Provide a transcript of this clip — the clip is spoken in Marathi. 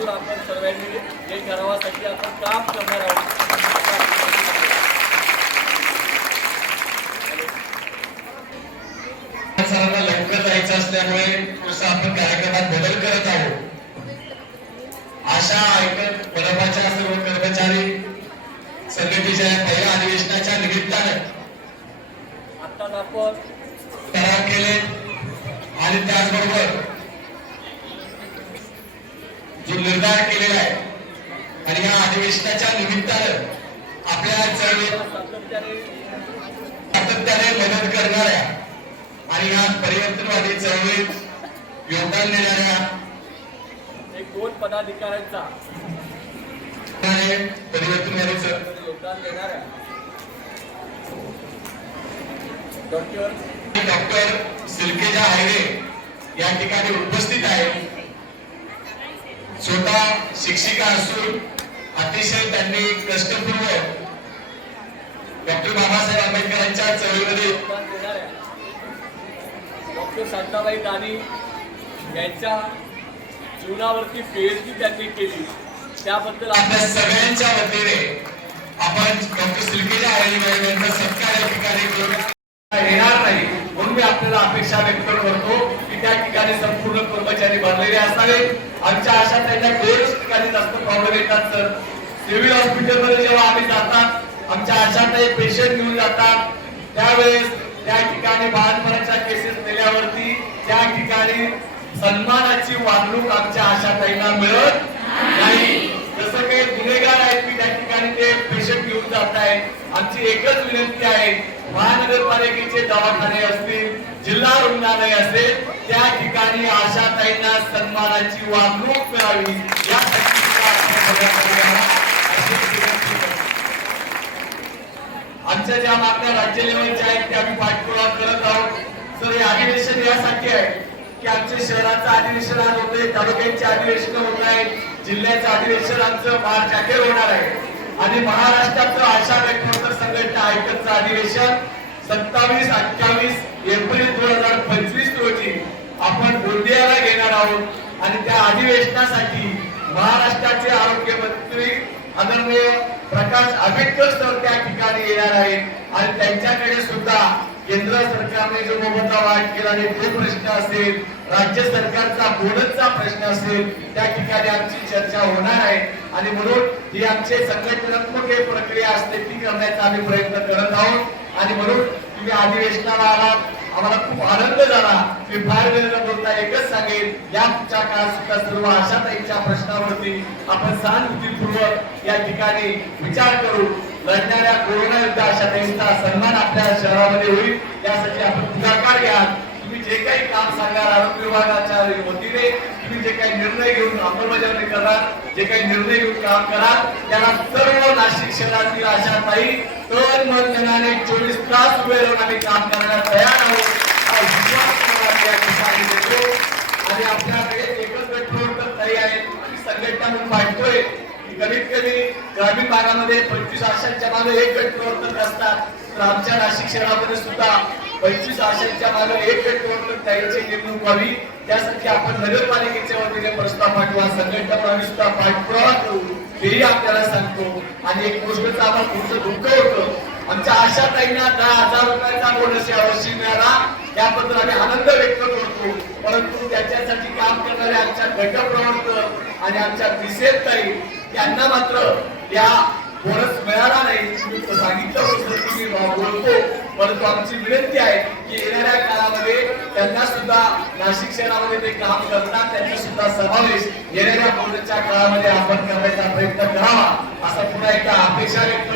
बसून आपण सर्वांनी हे ठरावासाठी आपण काम करणार आहोत. सरांना लवकर जायचं असल्यामुळे थोडंसं आपण कार्यक्रमात बदल करत आहोत. आशा ऐकत सर्व कर्मचारी संघटनेच्या पहिल्या अधिवेशनाच्या निमित्तानं आत्ताच आपण केले आणि त्याचबरोबर निर्धार केलेला आहे. आणि या अधिवेशनाच्या निमित्तानं आपल्या चळवळीत सातत्याने मदत करणाऱ्या आणि या परिवर्तनवादी चळवळीत योगदान देणाऱ्या एक दोन पदाधिकाऱ्यांचा? योगदान देणाऱ्या? डॉक्टर? डॉक्टर सिल्केजा हायरे या ठिकाणी उपस्थित आहे स्वतः शिक्षिका असून अतिशय त्यांनी कष्टपूर्वक डॉक्टर बाबासाहेब आंबेडकरांच्या चळवळीमध्ये देणाऱ्या डॉक्टर शांताबाई दानी यांच्या जीवनावरती पीएचडी त्यांनी केली. त्याबद्दल आपल्या सगळ्यांच्या वतीने आपण डॉक्टर सिल्केजा यांचा सत्कार या ठिकाणी येणार नाही म्हणून मी आपल्याला अपेक्षा व्यक्त करतो. त्या ठिकाणी संपूर्ण कर्मचारी भरलेले असावे. आमच्या आशा त्यांना बरेच ठिकाणी जास्त प्रॉब्लेम येतात सर सिव्हिल हॉस्पिटलमध्ये जेव्हा आम्ही जातात आमच्या आशाताई पेशंट घेऊन जातात. त्यावेळेस त्या ठिकाणी बाळपणाच्या केसेस नेल्यावरती त्या ठिकाणी सन्मानाची वागणूक आमच्या आशाताईंना मिळत नाही. जसं काही गुन्हेगार आहेत की त्या ठिकाणी ते पेशंट घेऊन जात आहे. आमची एकच विनंती आहे महानगरपालिकेचे दवाखाने असतील जिल्हा रुग्णालय असेल त्या ठिकाणी आशाताईंना सन्मानाची वागणूक मिळावी. यासाठी आमच्या ज्या मागण्या राज्य लेवलच्या आहेत त्या आम्ही पाठपुरावा करत आहोत. सर हे अधिवेशन यासाठी आहे की आमच्या शहराचं अधिवेशन आज होतंय तालुक्यांचे अधिवेशन होत आहे जिल्ह्याचं अधिवेशन आमचं मार्च अखेर होणार आहे. आणि महाराष्ट्राचं आशा व्यक्तिमत्व संघटना आयकरचं अधिवेशन सत्तावीस अठ्ठावीस एप्रिल दोन हजार पंचवीस रोजी आपण गोंदियाला घेणार आहोत. आणि त्या अधिवेशनासाठी महाराष्ट्राचे आरोग्य मंत्री आदरणीय प्रकाश आंबेडकर सर त्या ठिकाणी येणार आहेत. आणि त्यांच्याकडे सुद्धा केंद्र सरकारने जो मोबदला वाढ केला तो प्रश्न असेल राज्य सरकारचा बोनसचा प्रश्न असेल त्या ठिकाणी आमची चर्चा होणार आहे. आणि म्हणून ही आमचे संघटनात्मक प्रक्रिया असते ती करण्याचा आम्ही प्रयत्न करत आहोत. आणि म्हणून तुम्ही अधिवेशनाला आलात आम्हाला खूप आनंद झाला. मी फार वेळ न बोलता एकच सांगेन या पुढच्या काळात सुद्धा सर्व अशा आशाताईंच्या प्रश्नावरती आपण सहानुभूतीपूर्वक या ठिकाणी विचार करू. लढणाऱ्या कोरोना युद्ध अशा आशाताईंचा सन्मान आपल्या शहरामध्ये होईल यासाठी आपण पुढाकार घ्या. तुम्ही जे काही काम सांगाल आरोग्य विभागाच्या वतीने तुम्ही जे काही निर्णय घेऊन अंमलबजावणी कराल जे काही निर्णय घेऊन काम कराल त्याला सर्व नाशिक शहरातील आशाताई तर मन मनाने चोवीस तास उभे राहून आम्ही काम करायला तयार आहोत. हा विश्वास ठिकाणी देतो आणि आपल्याकडे एकच गटप्रवर्तक ताई आहे. आणि संघटना म्हणून पाहतोय कमीत कमी ग्रामीण भागामध्ये पंचवीस आशांच्या मागे एक पेट्रोल प्रवर्तक असतात तर आमच्या नाशिक शहरामध्ये सुद्धा पंचवीस आशांच्या मागे एक एक निवडणूक त्यांची नेमणूक व्हावी. त्यासाठी आपण नगरपालिकेच्या वतीने प्रस्ताव पाठवा संघटना म्हणून पाठपुरावा करू हेही आपल्याला सांगतो. आणि एक गोष्टचं आम्हाला पुढचं दुःख होतं. आमच्या आशा ताईंना दहा हजार रुपयाचा बोनस यावर्षी मिळाला. त्याबद्दल आम्ही आनंद व्यक्त करतो. परंतु त्याच्यासाठी काम करणारे आमच्या गटप्रवर्तक आणि आमच्या दिसेत ताई यांना मात्र या बोनस परंतु आमची विनंती आहे की येणाऱ्या काळामध्ये त्यांना सुद्धा नाशिक शहरामध्ये ते काम करतात त्यांनी सुद्धा समावेश येणाऱ्या बोर्डच्या काळामध्ये आपण करण्याचा प्रयत्न करावा. असा पुन्हा एकदा अपेक्षा व्यक्त